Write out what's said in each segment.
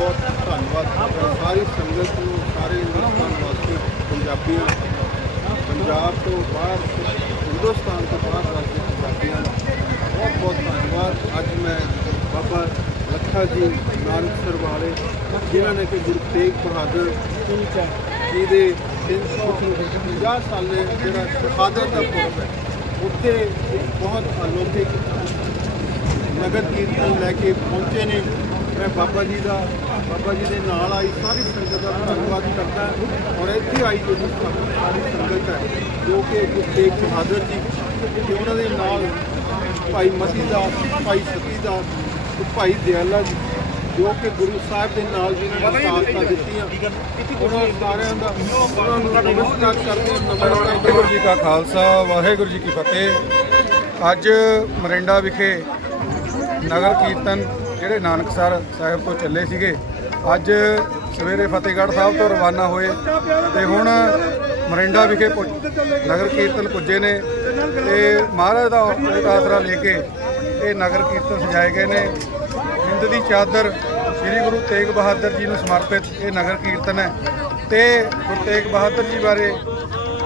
ਬਹੁਤ ਬਹੁਤ ਧੰਨਵਾਦ ਸਾਰੀ ਸੰਗਤ ਨੂੰ, ਸਾਰੇ ਹਿੰਦੁਸਤਾਨ ਵਾਸੀ, ਪੰਜਾਬੀਆਂ ਪੰਜਾਬ ਤੋਂ ਬਾਹਰ ਹਿੰਦੁਸਤਾਨ ਤੋਂ ਬਾਹਰ ਵਸਦੇ ਪੰਜਾਬੀਆਂ ਬਹੁਤ ਬਹੁਤ ਧੰਨਵਾਦ। ਅੱਜ ਮੈਂ ਬਾਬਾ ਲੱਖਾ ਜੀ ਨਾਨਕਸਰ ਵਾਲੇ, ਜਿਨ੍ਹਾਂ ਨੇ ਕਿ ਗੁਰੂ ਤੇਗ ਬਹਾਦਰ ਜੀ ਦੇ 350 ਸਾਲੇ ਜਿਹੜਾ ਸ਼ਹਾਦਤ ਦਾ ਪੁਰਬ ਹੈ, ਉੱਥੇ ਬਹੁਤ ਅਲੌਕਿਕ ਨਗਰ ਕੀਰਤਨ ਲੈ ਕੇ ਪਹੁੰਚੇ ਨੇ। ਮੈਂ ਬਾਬਾ ਜੀ ਦਾ ਬਾਬਾ ਜੀ ਦੇ ਨਾਲ ਆਈ ਸਾਰੀ ਸੰਗਤ ਦਾ ਧੰਨਵਾਦ ਕਰਦਾ ਔਰ ਇੱਥੇ ਆਈ ਜਿਹੜੀ ਸਾਰੀ ਸੰਗਤ ਹੈ ਜੋ ਕਿ ਗੁਰੂ ਤੇਗ ਬਹਾਦਰ ਜੀ ਤੇ ਉਹਨਾਂ ਦੇ ਨਾਲ ਭਾਈ ਮਤੀ ਦਾਸ ਭਾਈ ਸਤੀ ਦਾਸ ਤੇ ਭਾਈ ਦਿਆਲਾ ਜੀ ਜੋ ਕਿ ਗੁਰੂ ਸਾਹਿਬ ਦੇ ਨਾਲ ਜਿਹਨਾਂ ਨੇ ਸਾਥਾਂ ਦਿੱਤੀਆਂ। ਉਹਨਾਂ ਸਾਰਿਆਂ ਦਾ ਉਹਨਾਂ ਨੂੰ ਨਮਸਕਾਰ ਕਰਦੇ ਹਾਂ, ਨਮਸਕਾਰ ਵਾਹਿਗੁਰੂ ਜੀ ਕਾ ਖਾਲਸਾ ਵਾਹਿਗੁਰੂ ਜੀ ਕੀ ਫਤਿਹ। ਅੱਜ ਮਰਿੰਡਾ ਵਿਖੇ ਨਗਰ ਕੀਰਤਨ ਜਿਹੜੇ ਨਾਨਕਸਰ ਸਾਹਿਬ ਤੋਂ ਚੱਲੇ ਸੀਗੇ, ਅੱਜ ਸਵੇਰੇ ਫਤਿਹਗੜ੍ਹ ਸਾਹਿਬ ਤੋਂ ਰਵਾਨਾ ਹੋਏ ਤੇ ਹੁਣ ਮਰਿੰਡਾ ਵਿਖੇ ਪੁੱਜ- ਨਗਰ ਕੀਰਤਨ ਪੁੱਜੇ ਨੇ ਤੇ ਮਹਾਰਾਜ ਦਾ ਆਸਰਾ ਲੈ ਕੇ ਇਹ ਨਗਰ ਕੀਰਤਨ ਸਜਾਏ ਗਏ ਨੇ। ਹਿੰਦ ਦੀ ਚਾਦਰ ਸ੍ਰੀ ਗੁਰੂ ਤੇਗ ਬਹਾਦਰ ਜੀ ਨੂੰ ਸਮਰਪਿਤ ਇਹ ਨਗਰ ਕੀਰਤਨ ਹੈ ਤੇ ਗੁਰੂ ਤੇਗ ਬਹਾਦਰ ਜੀ ਬਾਰੇ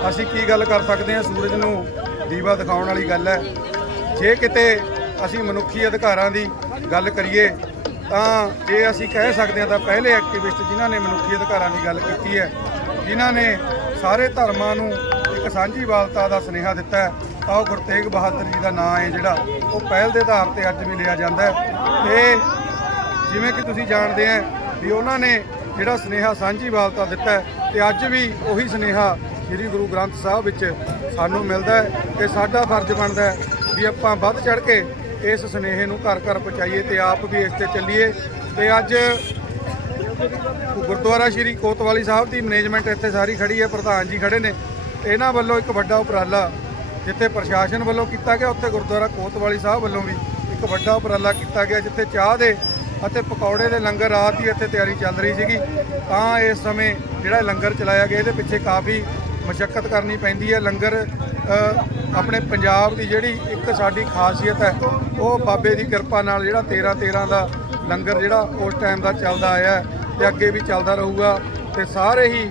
ਅਸੀਂ ਕੀ ਗੱਲ ਕਰ ਸਕਦੇ ਹਾਂ? ਸੂਰਜ ਨੂੰ ਦੀਵਾ ਦਿਖਾਉਣ ਵਾਲੀ ਗੱਲ ਹੈ। ਜੇ ਕਿਤੇ ਅਸੀਂ ਮਨੁੱਖੀ ਅਧਿਕਾਰਾਂ ਦੀ ਗੱਲ ਕਰੀਏ, ਤਾਂ ਜੇ ਅਸੀਂ ਕਹਿ ਸਕਦੇ ਹਾਂ ਤਾਂ ਪਹਿਲੇ ਐਕਟਿਵਿਸਟ ਜਿਨ੍ਹਾਂ ਨੇ ਮਨੁੱਖੀ ਅਧਿਕਾਰਾਂ ਦੀ ਗੱਲ ਕੀਤੀ ਹੈ, ਜਿਨ੍ਹਾਂ ਨੇ ਸਾਰੇ ਧਰਮਾਂ ਨੂੰ ਇੱਕ ਸਾਂਝੀ ਵਾਲਤਾ ਦਾ ਸੁਨੇਹਾ ਦਿੱਤਾ ਹੈ, ਤਾਂ ਉਹ ਗੁਰੂ ਤੇਗ ਬਹਾਦਰ ਜੀ ਦਾ ਨਾਮ ਹੈ ਜਿਹੜਾ, ਉਹ ਪਹਿਲ ਦੇ ਆਧਾਰ ਤੇ ਅੱਜ ਵੀ ਲਿਆ ਜਾਂਦਾ ਹੈ। ਤੇ ਜਿਵੇਂ ਕਿ ਤੁਸੀਂ ਜਾਣਦੇ ਆ ਵੀ ਉਹਨਾਂ ਨੇ ਜਿਹੜਾ ਸੁਨੇਹਾ ਸਾਂਝੀ ਵਾਲਤਾ ਦਿੱਤਾ ਹੈ, ਤੇ ਅੱਜ ਵੀ ਉਹੀ ਸੁਨੇਹਾ ਸ੍ਰੀ ਗੁਰੂ ਗ੍ਰੰਥ ਸਾਹਿਬ ਵਿੱਚ ਸਾਨੂੰ ਮਿਲਦਾ ਹੈ, ਤੇ ਸਾਡਾ ਫਰਜ਼ ਬਣਦਾ ਹੈ ਵੀ ਆਪਾਂ ਵੱਧ ਚੜ ਕੇ ਇਸ ਸੁਨੇਹੇ ਨੂੰ ਘਰ ਘਰ ਪਹੁੰਚਾਈਏ ਤੇ ਆਪ ਵੀ ਇਸ ਤੇ ਚੱਲੀਏ। ਤੇ ਅੱਜ ਗੁਰਦੁਆਰਾ ਸ਼੍ਰੀ ਕੋਤਵਾਲੀ ਸਾਹਿਬ ਦੀ ਮੈਨੇਜਮੈਂਟ ਇੱਥੇ ਸਾਰੀ ਖੜੀ ਹੈ, ਪ੍ਰਧਾਨ ਜੀ ਖੜੇ ਨੇ। ਇਹਨਾਂ ਵੱਲੋਂ ਇੱਕ ਵੱਡਾ ਉਪਰਾਲਾ ਜਿੱਥੇ ਪ੍ਰਸ਼ਾਸਨ ਵੱਲੋਂ ਕੀਤਾ ਗਿਆ, ਉੱਥੇ ਗੁਰਦੁਆਰਾ ਕੋਤਵਾਲੀ ਸਾਹਿਬ ਵੱਲੋਂ ਵੀ ਇੱਕ ਵੱਡਾ ਉਪਰਾਲਾ ਕੀਤਾ ਗਿਆ, ਜਿੱਥੇ ਚਾਹ ਦੇ ਅਤੇ ਪਕੌੜੇ ਦੇ ਲੰਗਰ ਰਾਤ ਦੀ ਇੱਥੇ ਤਿਆਰੀ ਚੱਲ ਰਹੀ ਸੀਗੀ। ਤਾਂ ਇਸ ਸਮੇਂ ਜਿਹੜਾ ਲੰਗਰ ਚਲਾਇਆ ਗਿਆ, ਇਹਦੇ ਪਿੱਛੇ ਕਾਫੀ ਮਸ਼ੱਕਤ ਕਰਨੀ ਪੈਂਦੀ ਹੈ। ਲੰਗਰ ਆਪਣੇ ਪੰਜਾਬ ਦੀ ਜਿਹੜੀ ਇੱਕ ਸਾਡੀ ਖਾਸੀਅਤ ਹੈ ਉਹ ਬਾਬੇ ਦੀ ਕਿਰਪਾ ਨਾਲ ਜਿਹੜਾ 13 13 ਦਾ ਲੰਗਰ ਜਿਹੜਾ ਉਸ ਟਾਈਮ ਦਾ ਚੱਲਦਾ ਆਇਆ ਤੇ ਅੱਗੇ ਵੀ ਚੱਲਦਾ ਰਹੂਗਾ ਤੇ ਸਾਰੇ ਹੀ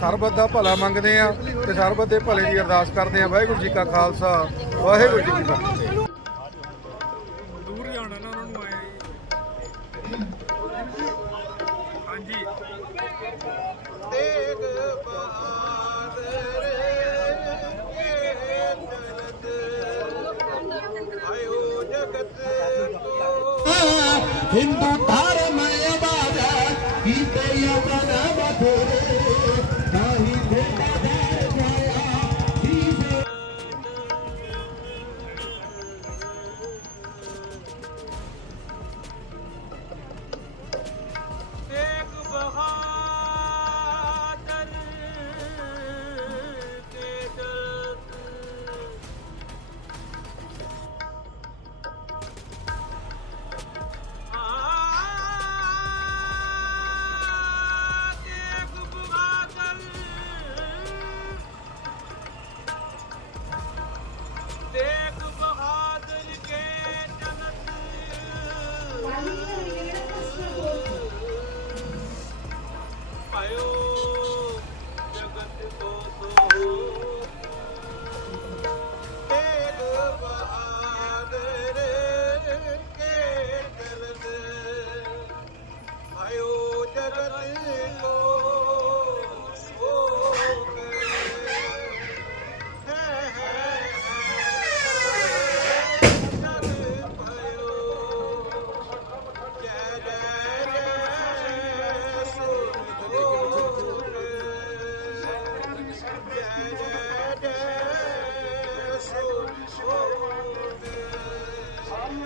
ਸਰਬਤ ਦਾ ਭਲਾ ਮੰਗਦੇ ਆ ਤੇ ਸਰਬਤ ਦੇ ਭਲੇ ਦੀ ਅਰਦਾਸ ਕਰਦੇ ਆ ਵਾਹਿਗੁਰੂ ਜੀ ਕਾ ਖਾਲਸਾ ਵਾਹਿਗੁਰੂ ਜੀ ਕੀ ਫਤਿਹ। ਦੂਰ ਜਾਣਾ ਨਾ ਉਹਨਾਂ ਨੂੰ ਆਏ ਹਾਂਜੀ। ਤੇਗ ਬਹਾਦਰ হিন্দু